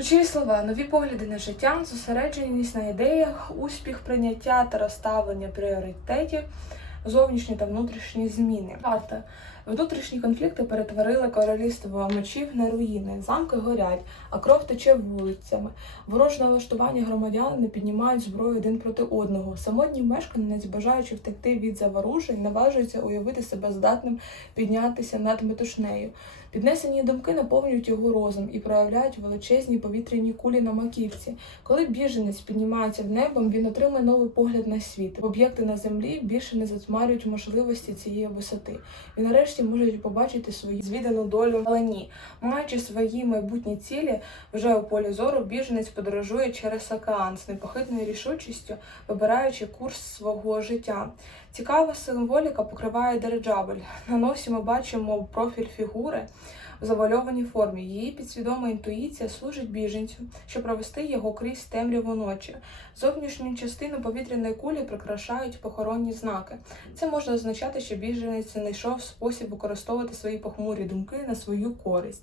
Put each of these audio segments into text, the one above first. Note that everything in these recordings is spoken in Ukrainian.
Ключові слова, нові погляди на життя, зосередженість на ідеях, успіх, прийняття та розставлення пріоритетів, зовнішні та внутрішні зміни. Карта. Внутрішні конфлікти перетворили королівство мечів на руїни, замки горять, а кров тече вулицями. Ворожне налаштування громадян не піднімають зброю один проти одного. Самотній мешканець, бажаючи втекти від заворушень, наважується уявити себе здатним піднятися над метушнею. Піднесені думки наповнюють його розум і проявляють величезні повітряні кулі на маківці. Коли біженець піднімається в небом, він отримує новий погляд на світ. Об'єкти на землі більше не затьмарюють можливості цієї висоти. І нарешті можуть побачити свою звідану долю в ні. Маючи свої майбутні цілі, вже у полі зору біженець подорожує через океан з непохитною рішучістю, вибираючи курс свого життя. Цікава символіка покриває дирижабль. На носі ми бачимо профіль фігури завальованій формі. Її підсвідома інтуїція служить біженцю, щоб провести його крізь темряву ночі. Зовнішню частину повітряної кулі прикрашають похоронні знаки. Це може означати, що біженець знайшов спосіб використовувати свої похмурі думки на свою користь.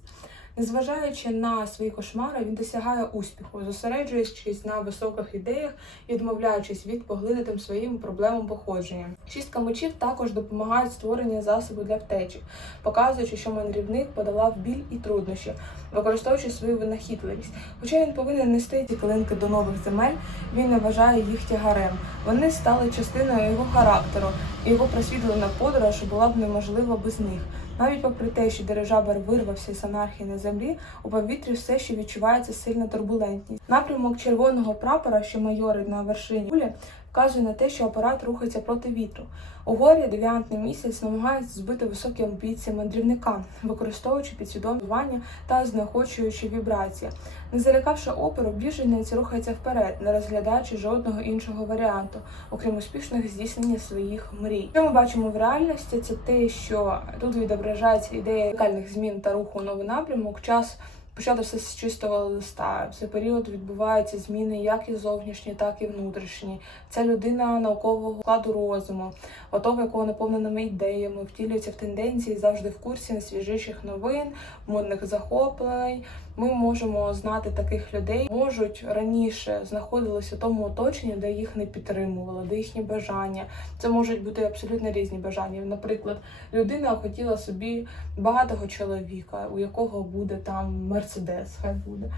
Незважаючи на свої кошмари, він досягає успіху, зосереджуючись на високих ідеях і відмовляючись від поглинутим своїм проблемам походження. Шістка мечів також допомагають створення засобу для втечі, показуючи, що мандрівник подолав біль і труднощі, використовуючи свою винахідливість. Хоча він повинен нести ці клинки до нових земель, він не вважає їх тягарем. Вони стали частиною його характеру, і його просвітлена подорож була б неможлива без них. Навіть попри те, що дирижабер вирвався з анархії на землі, у повітрі все ще відчувається сильна турбулентність. Напрямок червоного прапора, що майорить на вершині кулі, вказує на те, що апарат рухається проти вітру. Угорі девіантний місяць намагається збити високі амбіції мандрівника, використовуючи підсвідомлювання та знеохочуючи вібрації. Не залякавши оперу, біженець рухається вперед, не розглядаючи жодного іншого варіанту, окрім успішних здійснення своїх мрій. Що ми бачимо в реальності, це те, що тут відображається ідея радикальних змін та руху у новий напрямок. Час почати все з чистого листа. В цей період відбуваються зміни як і зовнішні, так і внутрішні. Ця людина наукового кладу розуму, готова якого наповненими ідеями, втілюється в тенденції завжди в курсі найсвіжіших новин, модних захоплень. Ми можемо знати таких людей, можуть раніше знаходилися в тому оточенні, де їх не підтримували, де їхні бажання. Це можуть бути абсолютно різні бажання. Наприклад, людина хотіла собі багатого чоловіка, у якого буде там мерседес, хай буде.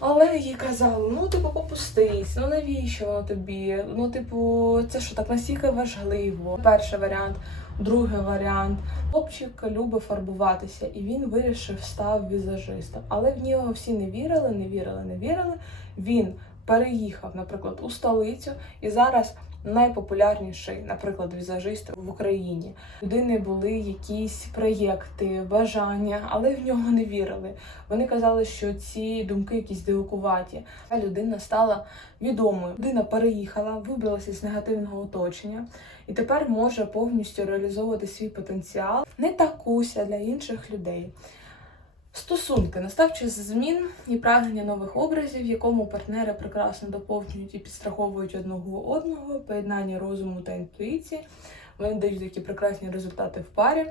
Але їй казали, ну типу, попустись, ну навіщо воно тобі? Ну, типу, це що так настільки важливо. Перший варіант, другий варіант. Хлопчик любить фарбуватися, і він вирішив став візажистом. Але в нього всі не вірили, не вірили, не вірили. Він переїхав, наприклад, у столицю і зараз. Найпопулярніший, наприклад, візажист в Україні. Людини були якісь проєкти, бажання, але в нього не вірили. Вони казали, що ці думки якісь дивакуваті. А людина стала відомою. Людина переїхала, вибралася з негативного оточення і тепер може повністю реалізовувати свій потенціал не такуся для інших людей. Стосунки настав час змін і прагнення нових образів, в якому партнери прекрасно доповнюють і підстраховують одного одного, поєднання розуму та інтуїції. Вони дають такі прекрасні результати в парі.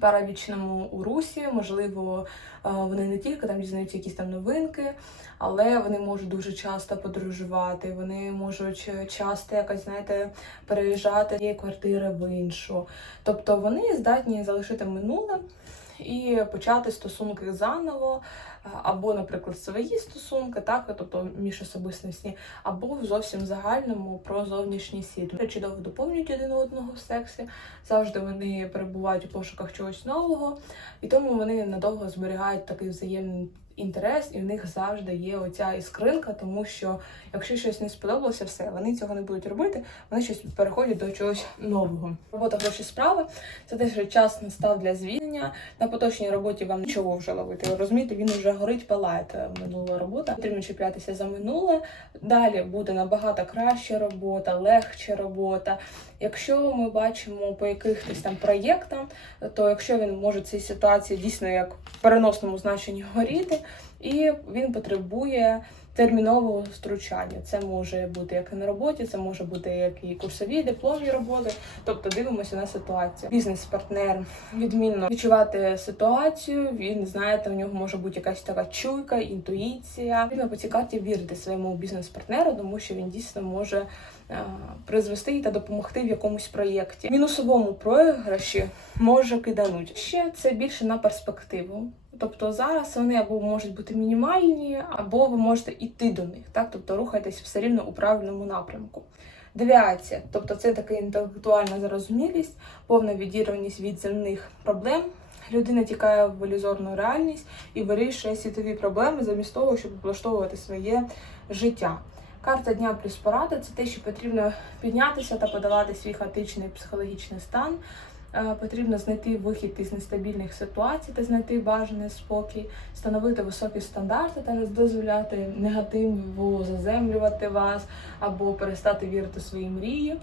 Пара вічному у русі, можливо, е, вони не тільки там дізнаються якісь там новинки, але вони можуть дуже часто подорожувати, вони можуть часто якось, знаєте, переїжджати з квартири в іншу. Тобто вони здатні залишити минуле і почати стосунки заново, або, наприклад, свої стосунки, так, тобто міжособистісні, або в зовсім загальному про зовнішній світ. Чудово доповнюють один одного в сексі, завжди вони перебувають у пошуках чогось нового, і тому вони надовго зберігають такий взаємний інтерес, і в них завжди є оця іскринка, тому що якщо щось не сподобалося, все, вони цього не будуть робити, вони щось переходять до чогось нового. Робота гроші справи це те, що час настав для звільнення. На поточній роботі вам нічого вже ловити. Розумієте, він вже горить, палає та минула робота. Потрібно чіплятися за минуле. Далі буде набагато краща робота, легша робота. Якщо ми бачимо по якихось там проєктам, то якщо він може цій ситуації дійсно як в переносному значенні горіти, і він потребує термінового втручання. Це може бути як і на роботі, це може бути як і курсові, дипломні роботи. Тобто дивимося на ситуацію. Бізнес-партнер відмінно відчувати ситуацію. Він знаєте, у нього може бути якась така чуйка, інтуїція. Він по цій карті вірити своєму бізнес-партнеру, тому що він дійсно може е, призвести та допомогти в якомусь проєкті. Мінусовому програші може кидануть. Ще це більше на перспективу. Тобто зараз вони або можуть бути мінімальні, або ви можете йти до них, так тобто рухайтесь все рівно у правильному напрямку. Девіація, тобто це така інтелектуальна зарозумілість, повна відірваність від земних проблем. Людина тікає в ілюзорну реальність і вирішує світові проблеми замість того, щоб облаштовувати своє життя. Карта дня плюс порада це те, що потрібно піднятися та подолати свій хаотичний психологічний стан. Е, Потрібно знайти вихід із нестабільних ситуацій та знайти бажаний спокій, встановити високі стандарти та не дозволяти негативу заземлювати вас або перестати вірити в свої мрії.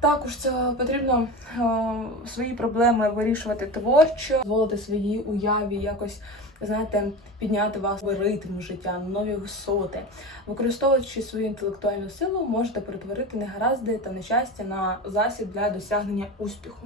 Також це потрібно е, свої проблеми вирішувати творчо, дозволити своїй уяві якось знаєте, підняти вас в ритм життя, на нові висоти. Використовуючи свою інтелектуальну силу, можете перетворити негаразди та нещастя на засіб для досягнення успіху.